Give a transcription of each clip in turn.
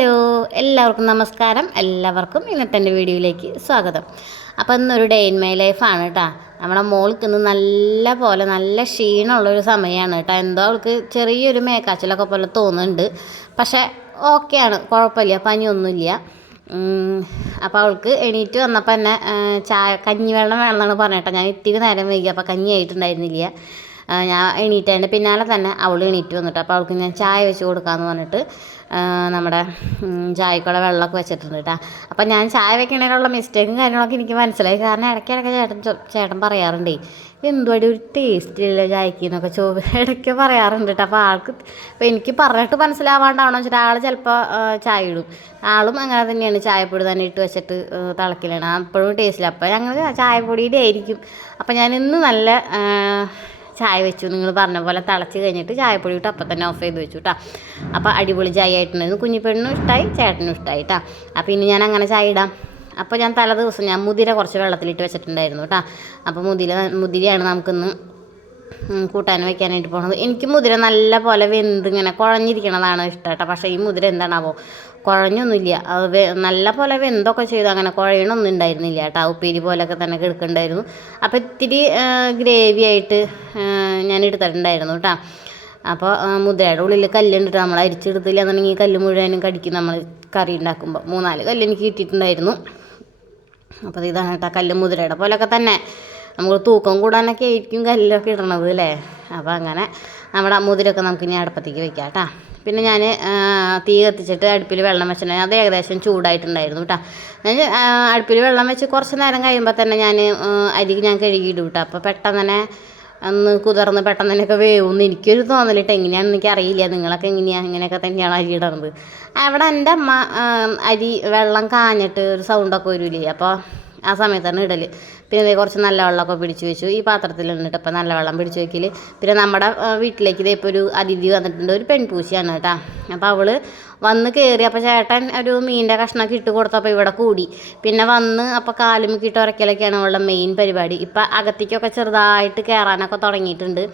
Hello, എല്ലാവർക്കും നമസ്കാരം. എല്ലാവർക്കും ഇന്നത്തെ എൻ്റെ വീഡിയോയിലേക്ക് സ്വാഗതം. അപ്പോൾ ഇന്നൊരു ഡേ ഇൻ മൈ ലൈഫാണ് കേട്ടോ. നമ്മുടെ മോൾക്ക് ഇന്ന് നല്ല ക്ഷീണമുള്ളൊരു സമയമാണ് കേട്ടോ. എന്തോ അവൾക്ക് ചെറിയൊരു മേക്കാച്ചിലൊക്കെ പോലെ തോന്നുന്നുണ്ട്. പക്ഷേ ഓക്കെയാണ്, കുഴപ്പമില്ല, പനിയൊന്നുമില്ല. അപ്പോൾ അവൾക്ക് എണീറ്റ് വന്നപ്പോൾ തന്നെ കഞ്ഞിവെള്ളം വേണമെന്നാണ് പറഞ്ഞിട്ട്. ഞാൻ ഇത്തിരി നേരം വൈകി, അപ്പോൾ കഞ്ഞി ആയിട്ടുണ്ടായിരുന്നില്ല. ഞാൻ എണീറ്റതിൻ്റെ പിന്നാലെ തന്നെ അവൾ എണീറ്റ് വന്നിട്ട് അപ്പോൾ അവൾക്ക് ഞാൻ ചായ വെച്ച് കൊടുക്കാമെന്ന് പറഞ്ഞിട്ട് നമ്മുടെ ചായക്കുള്ള വെള്ളമൊക്കെ വെച്ചിട്ടുണ്ട് കേട്ടോ. അപ്പം ഞാൻ ചായ വെക്കണതിനുള്ള മിസ്റ്റേക്കും കാര്യങ്ങളൊക്കെ എനിക്ക് മനസ്സിലായി. കാരണം ഇടയ്ക്കിടയ്ക്ക് ചേട്ടൻ പറയാറുണ്ടേ, എന്തുവാടി ഒരു ടേസ്റ്റ് ഇല്ല ചായക്ക് എന്നൊക്കെ ഇടയ്ക്ക് പറയാറുണ്ട് കേട്ടോ. അപ്പോൾ ആൾക്ക് ഇപ്പോൾ എനിക്ക് പറഞ്ഞിട്ട് മനസ്സിലാവാണ്ടാവണം വെച്ചിട്ട് ആൾ ചിലപ്പോൾ ചായ ഇടും. ആളും അങ്ങനെ തന്നെയാണ്, ചായപ്പൊടി തന്നെ ഇട്ട് വെച്ചിട്ട് തിളക്കിലാണ്, അപ്പോഴും ടേസ്റ്റില്ല. അപ്പോൾ ഞങ്ങൾ ചായപ്പൊടിയുടെ ആയിരിക്കും. അപ്പോൾ ഞാൻ ഇന്ന് നല്ല ചായ വെച്ചു, നിങ്ങൾ പറഞ്ഞ പോലെ തിളച്ച് കഴിഞ്ഞിട്ട് ചായപ്പൊടി ഇട്ട് അപ്പം തന്നെ ഓഫ് ചെയ്ത് വെച്ചു കേട്ടോ. അപ്പോൾ അടിപൊളി ചായ ആയിട്ടുണ്ടായിരുന്നു. കുഞ്ഞിപ്പെണ്ണിനും ഇഷ്ടമായി, ചേട്ടനും ഇഷ്ടമായി കേട്ടോ. അപ്പോൾ ഇനി ഞാൻ അങ്ങനെ ചായ ഇടാം. അപ്പോൾ ഞാൻ തലേ ദിവസം ഞാൻ മുതിര കുറച്ച് വെള്ളത്തിലിട്ട് വെച്ചിട്ടുണ്ടായിരുന്നു കേട്ടോ. അപ്പോൾ മുതിരയാണ് നമുക്കിന്ന് കൂട്ടാൻ വയ്ക്കാനായിട്ട് പോകണത്. എനിക്ക് മുതിര നല്ല പോലെ ഇങ്ങനെ കുഴഞ്ഞിരിക്കണതാണ് ഇഷ്ടം കേട്ടോ. പക്ഷേ ഈ മുതിര എന്താണാവോ കുഴഞ്ഞൊന്നുമില്ല, അത് നല്ല പോലെ വെന്തൊക്കെ ചെയ്തു, അങ്ങനെ കുഴയണമൊന്നും ഉണ്ടായിരുന്നില്ല കേട്ടോ. ഉപ്പേരി പോലെയൊക്കെ തന്നെ കിടക്കുന്നുണ്ടായിരുന്നു. അപ്പോൾ ഇത്തിരി ഗ്രേവി ആയിട്ട് ഞാൻ എടുത്തിട്ടുണ്ടായിരുന്നു കേട്ടോ. അപ്പോൾ മുതിരയുടെ ഉള്ളിൽ കല്ലുണ്ട്, നമ്മൾ അരിച്ചെടുത്തില്ല എന്നുണ്ടെങ്കിൽ കല്ല് മുഴുവനും കടിക്കും നമ്മൾ കറി ഉണ്ടാക്കുമ്പോൾ. 3-4 കല്ല് എനിക്ക് കിട്ടിയിട്ടുണ്ടായിരുന്നു. അപ്പോൾ ഇതാണ് കേട്ടോ കല്ല്. മുതിരയുടെ പോലെയൊക്കെ തന്നെ നമുക്ക് തൂക്കം കൂടാനൊക്കെ ആയിരിക്കും കല്ലൊക്കെ ഇടണത് അല്ലേ. അപ്പോൾ അങ്ങനെ നമ്മുടെ മുതിരൊക്കെ നമുക്ക് ഇനി അടുപ്പത്തേക്ക് വെക്കാം കേട്ടോ. പിന്നെ ഞാൻ തീ കത്തിച്ചിട്ട് അടുപ്പിൽ വെള്ളം വെച്ചിട്ടുണ്ടായിരുന്നു. അത് ഏകദേശം ചൂടായിട്ടുണ്ടായിരുന്നു കേട്ടോ. ഞാൻ അടുപ്പിൽ വെള്ളം വെച്ച് കുറച്ച് നേരം കഴിയുമ്പോൾ തന്നെ ഞാൻ അരി കഴുകിയിടും കേട്ടോ. അപ്പോൾ പെട്ടെന്ന് തന്നെ ഒന്ന് കുതിർന്ന് പെട്ടെന്ന് തന്നെയൊക്കെ വേവുമെന്ന് എനിക്കൊരു തോന്നലിട്ട്. എങ്ങനെയാണെന്ന് എനിക്കറിയില്ല, നിങ്ങളൊക്കെ ഇങ്ങനെയൊക്കെ തന്നെയാണ് അരി ഇടുന്നത്. അവിടെ എൻ്റെ അമ്മ അരി വെള്ളം കാഞ്ഞിട്ട് ഒരു സൗണ്ടൊക്കെ വരില്ലേ, അപ്പോൾ ആ സമയത്താണ് ഇടൽ. പിന്നെ കുറച്ച് നല്ല വെള്ളമൊക്കെ പിടിച്ച് വെച്ചു. ഈ പാത്രത്തിൽ നിന്നിട്ട് ഇപ്പോൾ നല്ല വെള്ളം പിടിച്ച് വയ്ക്കൽ. പിന്നെ നമ്മുടെ വീട്ടിലേക്ക് ഇതേ ഇപ്പോൾ ഒരു അതിഥി വന്നിട്ടുണ്ട്, ഒരു പെൺപൂശിയാണ് കേട്ടോ. അപ്പോൾ അവൾ വന്ന് കയറി. അപ്പോൾ ചേട്ടൻ ഒരു മീനിൻ്റെ കഷ്ണമൊക്കെ ഇട്ട് കൊടുത്തപ്പോൾ ഇവിടെ കൂടി. പിന്നെ വന്ന് അപ്പോൾ കാലുമുക്കി ഇട്ട് ഉരയ്ക്കലൊക്കെയാണ് അവളുടെ മെയിൻ പരിപാടി. ഇപ്പം അകത്തേക്കൊക്കെ ചെറുതായിട്ട് കയറാനൊക്കെ തുടങ്ങിയിട്ടുണ്ട്.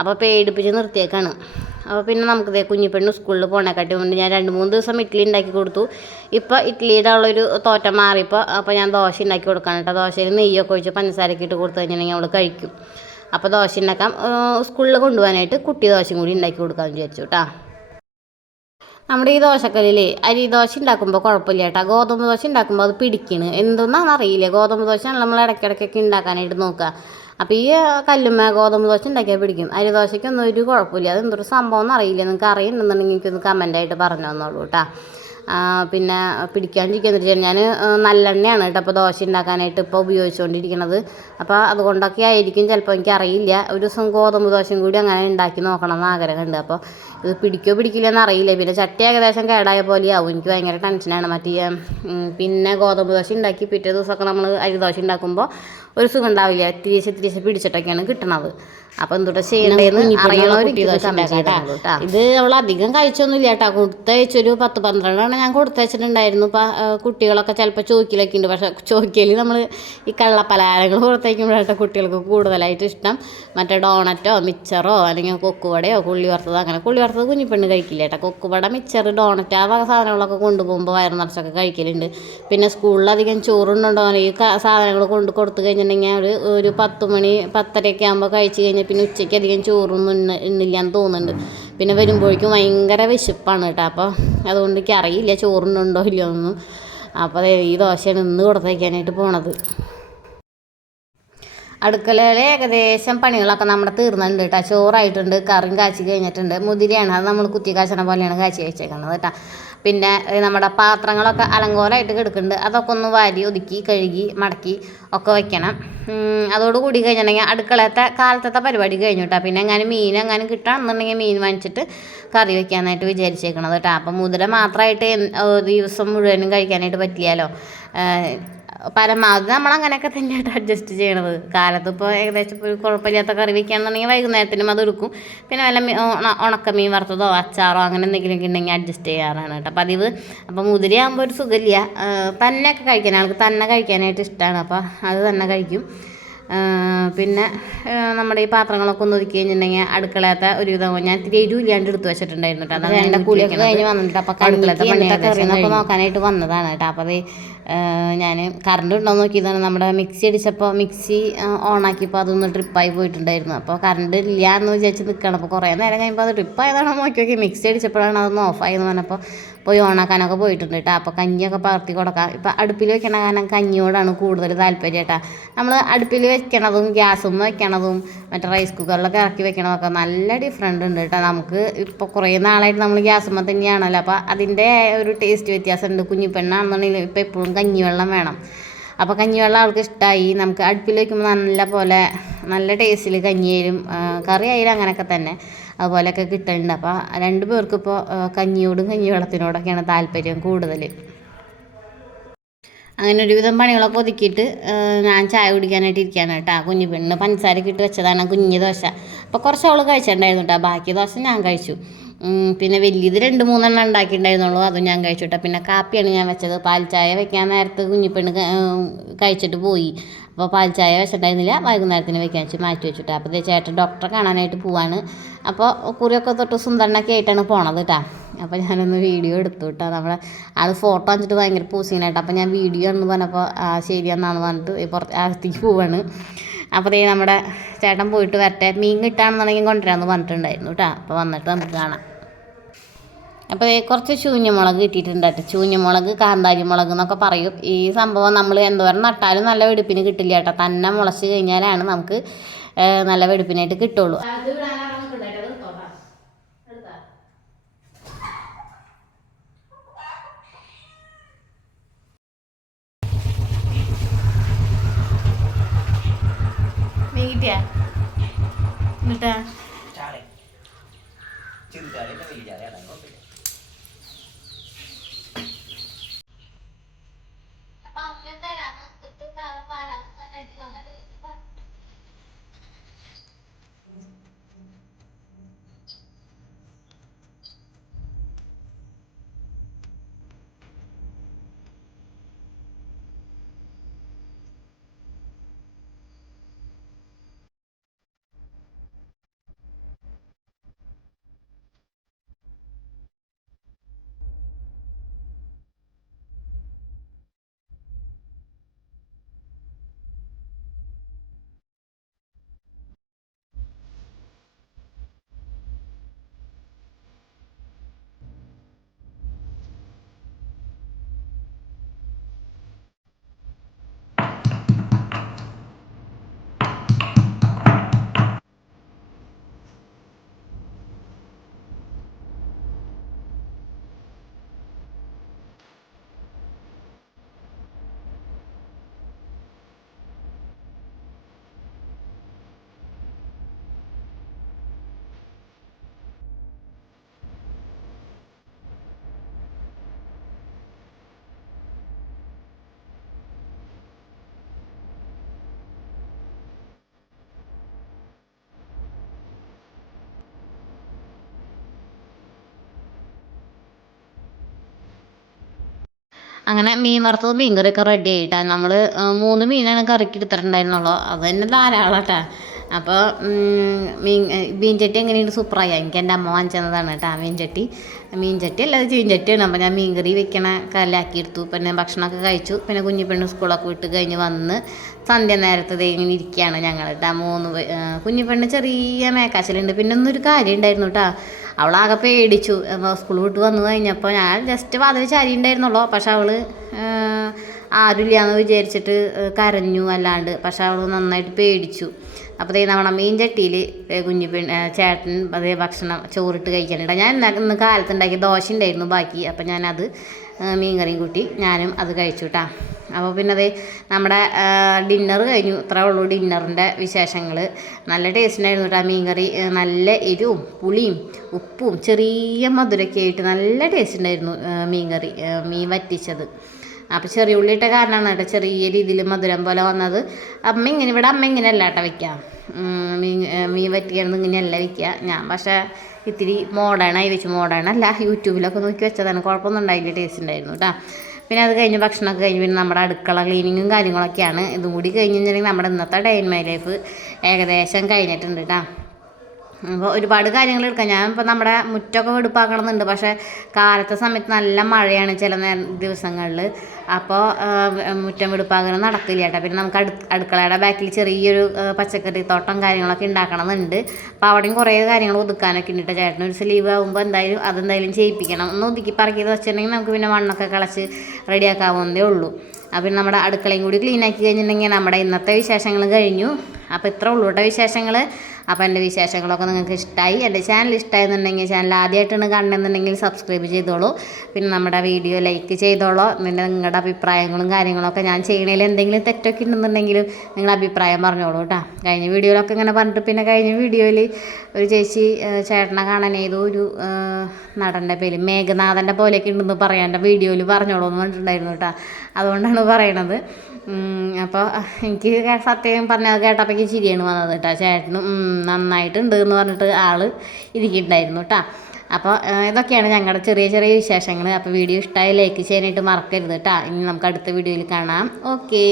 അപ്പോൾ പേടിപ്പിച്ച് നിർത്തിയേക്കാണ്. അപ്പോൾ പിന്നെ നമുക്കിതേ കുഞ്ഞിപ്പെണ്ണ് സ്കൂളിൽ പോകണേക്കാട്ടി മുന്നേ ഞാൻ 2-3 ദിവസം ഇഡ്ഡലി ഉണ്ടാക്കി കൊടുത്തു. ഇപ്പോൾ ഇഡ്ഡലിയുടെ ഉള്ളൊരു തോറ്റം മാറിയപ്പോൾ അപ്പോൾ ഞാൻ ദോശ ഉണ്ടാക്കി കൊടുക്കാൻ കേട്ടോ. ദോശയിൽ നെയ്യൊക്കെ ഒഴിച്ച് പഞ്ചസാരയൊക്കെ ഇട്ട് കൊടുത്തു കഴിഞ്ഞിട്ടുണ്ടെങ്കിൽ അവൾ കഴിക്കും. അപ്പോൾ ദോശ ഉണ്ടാക്കാം, സ്കൂളിൽ കൊണ്ടുപോകാനായിട്ട് കുട്ടി ദോശയും കൂടി ഉണ്ടാക്കി കൊടുക്കാമെന്ന് വിചാരിച്ചു കേട്ടോ. നമ്മുടെ ഈ ദോശക്കല്ലിൽ അരി ദോശ ഉണ്ടാക്കുമ്പോൾ കുഴപ്പമില്ല കേട്ടോ. ഗോതമ്പ് ദോശ ഉണ്ടാക്കുമ്പോൾ അത് പിടിക്കണ്, എന്തൊന്നാണെന്ന് അറിയില്ല. ഗോതമ്പ് ദോശയാണ് നമ്മൾ ഇടയ്ക്കിടയ്ക്കൊക്കെ ഉണ്ടാക്കാനായിട്ട് നോക്കുക. അപ്പോൾ ഈ കല്ലുമ്മ ഗോതമ്പ് ദോശ ഉണ്ടാക്കിയാൽ പിടിക്കും. അരി ദോശയ്ക്കൊന്നും ഒരു കുഴപ്പമില്ല. അത് എന്തൊരു സംഭവം എന്നറിയില്ല. നിങ്ങൾക്ക് അറിയുന്നുണ്ടെന്നുണ്ടെങ്കിൽ എനിക്കൊന്ന് കമൻറ്റായിട്ട് പറഞ്ഞു തന്നോളൂ കേട്ടോ. പിന്നെ പിടിക്കാണ്ടിരിക്കുക വെച്ചാൽ ഞാൻ നല്ലെണ്ണയാണ് കേട്ടോ ഇപ്പോൾ ദോശ ഉണ്ടാക്കാനായിട്ട് ഇപ്പോൾ ഉപയോഗിച്ചുകൊണ്ടിരിക്കുന്നത്. അപ്പോൾ അതുകൊണ്ടൊക്കെ ആയിരിക്കും ചിലപ്പോൾ, എനിക്കറിയില്ല. ഒരു ദിവസം ഗോതമ്പ് ദോശയും കൂടി അങ്ങനെ ഉണ്ടാക്കി നോക്കണം എന്ന് ആഗ്രഹമുണ്ട്. അപ്പോൾ ഇത് പിടിക്കില്ല എന്നറിയില്ല. പിന്നെ ചട്ടി ഏകദേശം കേടായ പോലെയാവും. എനിക്ക് ഭയങ്കര ടെൻഷനാണ്. പിന്നെ ഗോതമ്പ് ദോശ ഉണ്ടാക്കി പിറ്റേ ദിവസമൊക്കെ നമ്മൾ അരി ദോശ ഉണ്ടാക്കുമ്പോൾ ഒരു സുഖം ഉണ്ടാവില്ല. തിരിച്ച് പിടിച്ചിട്ടൊക്കെയാണ് കിട്ടണത്. അപ്പോൾ എന്തുട്ടാ ചെയ്യേണ്ടതെന്ന് അറിയണവർ ഇത് അവൾ അധികം കഴിച്ചൊന്നുമില്ല കേട്ടോ. കൊടുത്തയച്ചൊരു 10-12 ഞാൻ കൊടുത്തയച്ചിട്ടുണ്ടായിരുന്നു. ഇപ്പോൾ കുട്ടികളൊക്കെ ചിലപ്പോൾ ചോദിക്കലൊക്കെ ഉണ്ട്. പക്ഷേ ചോദിക്കൽ നമ്മൾ ഈ കള്ളപ്പലഹാരങ്ങൾ കൊടുത്തയക്കുമ്പോഴാണ് കുട്ടികൾക്ക് കൂടുതലായിട്ട് ഇഷ്ടം. മറ്റേ ഡോണറ്റോ മിച്ചറോ അല്ലെങ്കിൽ കൊക്കുവടയോ കുള്ളി വറുത്തതോ. അങ്ങനെ കുള്ളി വറുത്തത് കുഞ്ഞിപ്പെണ്ണ് കഴിക്കില്ല കേട്ടോ. കൊക്കുവട മിച്ചർ ഡോണറ്റ് ആ വക സാധനങ്ങളൊക്കെ കൊണ്ടുപോകുമ്പോൾ വയറ് നിറച്ചൊക്കെ കഴിക്കലുണ്ട്. പിന്നെ സ്കൂളിലധികം ചോറുണ്ടോ ഈ സാധനങ്ങൾ കൊടുത്തു കഴിഞ്ഞിട്ടുണ്ടെങ്കിൽ ഒരു 10 മണി 10:30 ആകുമ്പോൾ കഴിച്ച് കഴിഞ്ഞാൽ പിന്നെ ഉച്ചയ്ക്ക് അധികം ചോറൊന്നും ഇന്നില്ലാന്ന് തോന്നുന്നുണ്ട്. പിന്നെ വരുമ്പോഴേക്കും ഭയങ്കര വിശപ്പാണ് കേട്ടോ. അപ്പോൾ അതുകൊണ്ട് എനിക്ക് അറിയില്ല ചോറുണ്ടോ ഇല്ലയോ ഒന്നും. അപ്പോൾ ഈ ദോശയാണ് ഇന്ന് കൊടുത്തയക്കാനായിട്ട് പോണത്. അടുക്കളയിൽ ഏകദേശം പണികളൊക്കെ നമ്മുടെ തീർന്നിട്ടുണ്ട് കേട്ടോ. ചോറായിട്ടുണ്ട്, കറിയും കാച്ചി കഴിഞ്ഞിട്ടുണ്ട്. മുതിരയാണ്, അത് നമ്മൾ കുത്തി കാച്ചണ പോലെയാണ് കാച്ചി വെച്ചേക്കുന്നത് കേട്ടോ. പിന്നെ നമ്മുടെ പാത്രങ്ങളൊക്കെ അലങ്കോലമായിട്ട് കിടക്കുന്നുണ്ട്. അതൊക്കെ ഒന്ന് വാരി ഒതുക്കി കഴുകി മടക്കി ഒക്കെ വയ്ക്കണം. അതോടുകൂടി കഴിഞ്ഞിട്ടുണ്ടെങ്കിൽ അടുക്കളത്തെ കാലത്തെ പരിപാടി കഴിഞ്ഞു കേട്ടോ. പിന്നെ മീൻ കിട്ടുകയാണെന്നുണ്ടെങ്കിൽ മീൻ വാങ്ങിച്ചിട്ട് കറി വയ്ക്കാനായിട്ട് വിചാരിച്ചേക്കണത് കേട്ടോ. അപ്പം മുതിര മാത്രമായിട്ട് ദിവസം മുഴുവനും കഴിക്കാനായിട്ട് പറ്റില്ലല്ലോ. പരമാവധി നമ്മളങ്ങനെയൊക്കെ തന്നെയായിട്ട് അഡ്ജസ്റ്റ് ചെയ്യണത്. കാലത്ത് ഇപ്പോൾ ഏകദേശം ഇപ്പോൾ കുഴപ്പമില്ലാത്ത കറി വയ്ക്കുകയാണെന്നുണ്ടെങ്കിൽ വൈകുന്നേരത്തിനും അത് എടുക്കും. പിന്നെ വല്ല ഉണക്കമീൻ വറുത്തതോ അച്ചാറോ അങ്ങനെ എന്തെങ്കിലുമൊക്കെ ഉണ്ടെങ്കിൽ അഡ്ജസ്റ്റ് ചെയ്യാറാണ് കേട്ടോ പതിവ്. അപ്പോൾ മുതിരയാകുമ്പോൾ ഒരു സുഖമില്ല, തന്നെയൊക്കെ കഴിക്കാൻ ആൾക്ക് തന്നെ കഴിക്കാനായിട്ട് ഇഷ്ടമാണ്. അപ്പോൾ അത് തന്നെ കഴിക്കും. പിന്നെ നമ്മുടെ ഈ പാത്രങ്ങളൊക്കെ ഒന്ന് ഒതുക്കി കഴിഞ്ഞിട്ടുണ്ടെങ്കിൽ അടുക്കളത്തെ ഒരുവിധം ഞാൻ ഇത്തിരി എരിവില്ലാണ്ട് എടുത്ത് വെച്ചിട്ടുണ്ടായിരുന്നു കേട്ടോ. അത് എൻ്റെ കുളിയൊക്കെ കഴിഞ്ഞ് വന്നിട്ട് അപ്പോൾ അടുക്കളത്തെ പണിയൊക്കെ നോക്കാനായിട്ട് വന്നതാണ് കേട്ടോ. അപ്പോൾ അത് ഞാൻ കറണ്ട് ഉണ്ടോ നോക്കിയതാണ്. നമ്മുടെ മിക്സി അടിച്ചപ്പോൾ മിക്സി ഓണാക്കിയപ്പോൾ അതൊന്ന് ട്രിപ്പായി പോയിട്ടുണ്ടായിരുന്നു. അപ്പോൾ കറണ്ട് ഇല്ല എന്ന് വിചാരിച്ച് നിൽക്കണം. അപ്പോൾ കുറേ നേരം കഴിയുമ്പോൾ അത് ട്രിപ്പായതാണോ നോക്കി മിക്സി അടിച്ചപ്പോഴാണ് അതൊന്ന് ഓഫായെന്ന് പറഞ്ഞപ്പോൾ പോയി ഓണാക്കാനൊക്കെ പോയിട്ടുണ്ട് കേട്ടോ. അപ്പോൾ കഞ്ഞിയൊക്കെ പകർത്തി കൊടുക്കാം. ഇപ്പോൾ അടുപ്പിൽ വെക്കണ കാരണം കഞ്ഞിയോടാണ് കൂടുതൽ താല്പര്യം കേട്ടോ. നമ്മൾ അടുപ്പിൽ വെക്കണതും ഗ്യാസും വെക്കണതും മറ്റേ റൈസ് കുക്കറിലൊക്കെ ഇറക്കി വെക്കണതൊക്കെ നല്ല ഡിഫറൻറ്റ് ഉണ്ട് കേട്ടോ. നമുക്ക് ഇപ്പോൾ കുറേ നാളായിട്ട് നമ്മൾ ഗ്യാസുമ്മ തന്നെയാണല്ലോ. അപ്പോൾ അതിൻ്റെ ഒരു ടേസ്റ്റ് വ്യത്യാസമുണ്ട്. കുഞ്ഞിപ്പെണ്ണാണെന്നുണ്ടെങ്കിൽ ഇപ്പോൾ എപ്പോഴും കഞ്ഞിവെള്ളം വേണം. അപ്പോൾ കഞ്ഞിവെള്ളം ആൾക്ക് ഇഷ്ടമായി. നമുക്ക് അടുപ്പിൽ വയ്ക്കുമ്പോൾ നല്ല പോലെ നല്ല ടേസ്റ്റിൽ കഞ്ഞിയായാലും കറി ആയാലും അങ്ങനെയൊക്കെ തന്നെ അതുപോലെയൊക്കെ കിട്ടുന്നുണ്ട്. അപ്പോൾ 2 പേർക്കും ഇപ്പോൾ കഞ്ഞിയോടും കഞ്ഞിവെള്ളത്തിനോടൊക്കെയാണ് താല്പര്യം കൂടുതൽ. അങ്ങനെ ഒരുവിധം പണികളൊക്കെ ഒതുക്കിയിട്ട് ഞാൻ ചായ കുടിക്കാനായിട്ട് ഇരിക്കുകയാണ് കേട്ടോ. കുഞ്ഞു പെണ്ണ് പഞ്ചസാരക്ക് ഇട്ട് വെച്ചതാണ് കുഞ്ഞു ദോശ. അപ്പോൾ കുറച്ച് അവൾ കഴിച്ചിട്ടുണ്ടായിരുന്നു കേട്ടോ. ബാക്കി ദോശ ഞാൻ കഴിച്ചു. പിന്നെ വലിയത് 2-3 ഉണ്ടാക്കിയിട്ടുണ്ടായിരുന്നുള്ളൂ, അതും ഞാൻ കഴിച്ചു കേട്ടോ. പിന്നെ കാപ്പിയാണ് ഞാൻ വെച്ചത്. പാൽ ചായ വെക്കാൻ നേരത്ത് കുഞ്ഞിപ്പെണ്ണ് കഴിച്ചിട്ട് പോയി. അപ്പോൾ പാൽ ചായ വെച്ചിട്ടുണ്ടായിരുന്നില്ല, വൈകുന്നേരത്തിന് വെക്കാൻ വെച്ച് മാറ്റി വെച്ചിട്ടാ. അപ്പോൾ ചേട്ടൻ ഡോക്ടറെ കാണാനായിട്ട് പോവാണ്. അപ്പോൾ കുറിയൊക്കെ തൊട്ട് സുന്ദരനൊക്കെ ആയിട്ടാണ് പോണത് കേട്ടോ. അപ്പോൾ ഞാനൊന്ന് വീഡിയോ എടുത്തു കേട്ടോ. നമ്മളെ ആൾ ഫോട്ടോ വെച്ചിട്ട് ഭയങ്കര പൂസിങ്ങനായിട്ട്. അപ്പോൾ ഞാൻ വീഡിയോ എന്ന് പറഞ്ഞപ്പോൾ ശരിയെന്നാന്ന് പറഞ്ഞിട്ട് അകത്തേക്ക് പോവാണ്. അപ്പോൾ നമ്മുടെ ചേട്ടൻ പോയിട്ട് വരട്ടെ, മീൻ കിട്ടാണെന്നുണ്ടെങ്കിൽ കൊണ്ടുവരാമെന്ന് പറഞ്ഞിട്ടുണ്ടായിരുന്നു കേട്ടോ. അപ്പോൾ വന്നിട്ട് നമുക്ക് കാണാം. അപ്പോൾ കുറച്ച് ചൂഞ്ഞമുളക് കിട്ടിയിട്ടുണ്ട് കേട്ടോ. ചൂഞ്ഞമുളക് കാന്താരി മുളക് എന്നൊക്കെ പറയും. ഈ സംഭവം നമ്മൾ എന്തോരം നട്ടാലും നല്ല വെടുപ്പിന് കിട്ടില്ല കേട്ടോ. തന്നെ മുളച്ച് കഴിഞ്ഞാലാണ് നമുക്ക് നല്ല വെടുപ്പിനായിട്ട് കിട്ടുള്ളൂ. കിട്ടിയാ എന്നിട്ടാ അങ്ങനെ മീൻ വറുത്തത് മീൻ കറിയൊക്കെ റെഡി ആയിട്ടാണ്. നമ്മൾ 3 മീനാണ് കറിക്ക് എടുത്തിട്ടുണ്ടായിരുന്നുള്ളൂ. അത് തന്നെ ധാരാളം കേട്ടോ. അപ്പോൾ മീൻചട്ടി എങ്ങനെയുണ്ട്? സൂപ്പറായി. എനിക്ക് എൻ്റെ അമ്മ വാങ്ങിച്ചതാണ് കേട്ടോ മീൻചട്ടി അല്ലാതെ ചീൻചട്ടിയാണ്. അപ്പോൾ ഞാൻ മീൻ കറി വെക്കണ കല്ലാക്കി എടുത്തു. പിന്നെ ഭക്ഷണമൊക്കെ കഴിച്ചു. പിന്നെ കുഞ്ഞിപ്പെണ്ണ് സ്കൂളൊക്കെ വിട്ട് കഴിഞ്ഞ് വന്ന് സന്ധ്യ നേരത്തെ ഇങ്ങനെ ഇരിക്കുകയാണ് ഞങ്ങൾ കേട്ടോ. 3 കുഞ്ഞിപ്പെണ്ണ് ചെറിയ മേക്കാച്ചലുണ്ട്. പിന്നെ ഒന്നൊരു കാര്യം ഉണ്ടായിരുന്നു കേട്ടോ. അവളാകെ പേടിച്ചു. സ്കൂൾ വിട്ട് വന്നു കഴിഞ്ഞപ്പോൾ ഞാൻ ജസ്റ്റ് വാതിൽ ചാരി ഉണ്ടായിരുന്നുള്ളൂ. പക്ഷെ അവൾ ആരുമില്ലാന്ന് വിചാരിച്ചിട്ട് കരഞ്ഞു അല്ലാണ്ട്. പക്ഷെ അവൾ നന്നായിട്ട് പേടിച്ചു. അപ്പോൾ നമ്മുടെ മീൻ ചട്ടിയിൽ ചേട്ടൻ അതേ ഭക്ഷണം ചോറിട്ട് കഴിക്കാനുണ്ട്. ഞാൻ ഇന്ന് കാലത്തുണ്ടാക്കിയ ദോശ ഉണ്ടായിരുന്നു ബാക്കി. അപ്പോൾ ഞാനത് മീൻ കറിയും കൂട്ടി ഞാനും അത് കഴിച്ചു കേട്ടോ. അപ്പോൾ പിന്നെ അതേ നമ്മുടെ ഡിന്നർ കഴിഞ്ഞു. ഇത്രേ ഉള്ളൂ ഡിന്നറിൻ്റെ വിശേഷങ്ങൾ. നല്ല ടേസ്റ്റുണ്ടായിരുന്നു കേട്ടോ മീൻ കറി. നല്ല എരിവും പുളിയും ഉപ്പും ചെറിയ മധുരമൊക്കെ ആയിട്ട് നല്ല ടേസ്റ്റ് ഉണ്ടായിരുന്നു മീൻ കറി, മീൻ വറ്റിച്ചത്. അപ്പോൾ ചെറിയ ഉള്ളിയിട്ട കാരണമാണ് കേട്ടോ ചെറിയ രീതിയിൽ മധുരം പോലെ വന്നത്. അമ്മ ഇങ്ങനെയല്ല കേട്ടോ വയ്ക്കുക. മീൻ വറ്റിക്കണത് ഇങ്ങനെയല്ല വയ്ക്കുക. ഞാൻ പക്ഷേ ഇത്തിരി മോഡേണായി വെച്ചു. മോഡേണല്ല, യൂട്യൂബിലൊക്കെ നോക്കി വെച്ചതാണ്. കുഴപ്പമൊന്നും ഉണ്ടായില്ല, ടേസ്റ്റ് ഉണ്ടായിരുന്നു കേട്ടോ. പിന്നെ അത് കഴിഞ്ഞ് ഭക്ഷണമൊക്കെ കഴിഞ്ഞ് പിന്നെ നമ്മുടെ അടുക്കള ക്ലീനിങ്ങും കാര്യങ്ങളൊക്കെയാണ്. ഇതും കൂടി കഴിഞ്ഞ് കഴിഞ്ഞിട്ടുണ്ടെങ്കിൽ നമ്മുടെ ഇന്നത്തെ ഡേ ഇൻ മൈ ലൈഫ് ഏകദേശം കഴിഞ്ഞിട്ടുണ്ട് കേട്ടോ. അപ്പോൾ ഒരുപാട് കാര്യങ്ങൾ എടുക്കാം. ഞാനിപ്പോൾ നമ്മുടെ മുറ്റമൊക്കെ വെടുപ്പാക്കണമെന്നുണ്ട്. പക്ഷേ കാലത്തെ സമയത്ത് നല്ല മഴയാണ് ചില ദിവസങ്ങളിൽ. അപ്പോൾ മുറ്റം വെടുപ്പാക്കൽ നടക്കില്ല കേട്ടോ. പിന്നെ നമുക്ക് അടുക്കളയുടെ ബാക്കിൽ ചെറിയൊരു പച്ചക്കറി തോട്ടം കാര്യങ്ങളൊക്കെ ഉണ്ടാക്കണമെന്നുണ്ട്. അപ്പോൾ അവിടെയും കുറേ കാര്യങ്ങൾ ഒതുക്കാനൊക്കെ ഉണ്ട് കേട്ടോ. ചേട്ടന് ഒരു ലീവ് ആകുമ്പോൾ അതെന്തായാലും ചെയ്യിപ്പിക്കണം. ഒന്ന് ഒതുക്കി പറക്കി വെച്ചിട്ടുണ്ടെങ്കിൽ നമുക്ക് പിന്നെ മണ്ണൊക്കെ കളച്ച് റെഡിയാക്കാവുന്നതേ ഉള്ളൂ. അപ്പം നമ്മുടെ അടുക്കളയും കൂടി ക്ലീൻ ആക്കി കഴിഞ്ഞിട്ടുണ്ടെങ്കിൽ നമ്മുടെ ഇന്നത്തെ വിശേഷങ്ങൾ കഴിഞ്ഞു. അപ്പോൾ ഇത്ര ഉള്ളൂ കേട്ടോ വിശേഷങ്ങൾ. അപ്പോൾ എൻ്റെ വിശേഷങ്ങളൊക്കെ നിങ്ങൾക്ക് ഇഷ്ടമായി, എൻ്റെ ചാനൽ ഇഷ്ടമായെന്നുണ്ടെങ്കിൽ ചാനൽ ആദ്യമായിട്ടാണ് കാണണമെന്നുണ്ടെങ്കിൽ സബ്സ്ക്രൈബ് ചെയ്തോളൂ. പിന്നെ നമ്മുടെ വീഡിയോ ലൈക്ക് ചെയ്തോളൂ. പിന്നെ നിങ്ങളുടെ അഭിപ്രായങ്ങളും കാര്യങ്ങളൊക്കെ ഞാൻ ചെയ്യണതിൽ എന്തെങ്കിലും തെറ്റൊക്കെ ഉണ്ടെന്നുണ്ടെങ്കിലും നിങ്ങളുടെ അഭിപ്രായം പറഞ്ഞോളൂ കേട്ടോ. കഴിഞ്ഞ വീഡിയോയിലൊക്കെ ഇങ്ങനെ പറഞ്ഞിട്ട് പിന്നെ കഴിഞ്ഞ വീഡിയോയിൽ ഒരു ചേച്ചി ചേട്ടനെ കാണാൻ ഏതോ ഒരു നടൻ്റെ പേര് മേഘനാഥൻ്റെ പോലെയൊക്കെ ഉണ്ടെന്ന് പറയാൻ എൻ്റെ വീഡിയോയിൽ പറഞ്ഞോളൂ എന്ന് പറഞ്ഞിട്ടുണ്ടായിരുന്നു കേട്ടോ. അതുകൊണ്ടാണ് പറയണത്. അപ്പോൾ എനിക്ക് സത്യം പറഞ്ഞാൽ കേട്ടപ്പോൾ എനിക്ക് ചിരിയാണ് വന്നത് കേട്ടോ. ചേട്ടനും നന്നായിട്ടുണ്ട് എന്ന് പറഞ്ഞിട്ട് ആൾ ഇരിക്കുന്നുണ്ടായിരുന്നു കേട്ടോ. അപ്പോൾ ഇതൊക്കെയാണ് ഞങ്ങളുടെ ചെറിയ ചെറിയ വിശേഷങ്ങൾ. അപ്പോൾ വീഡിയോ ഇഷ്ടമായി ലൈക്ക് ചെയ്യാനായിട്ട് മറക്കരുത് കേട്ടോ. ഇനി നമുക്ക് അടുത്ത വീഡിയോയിൽ കാണാം. ഓക്കേ.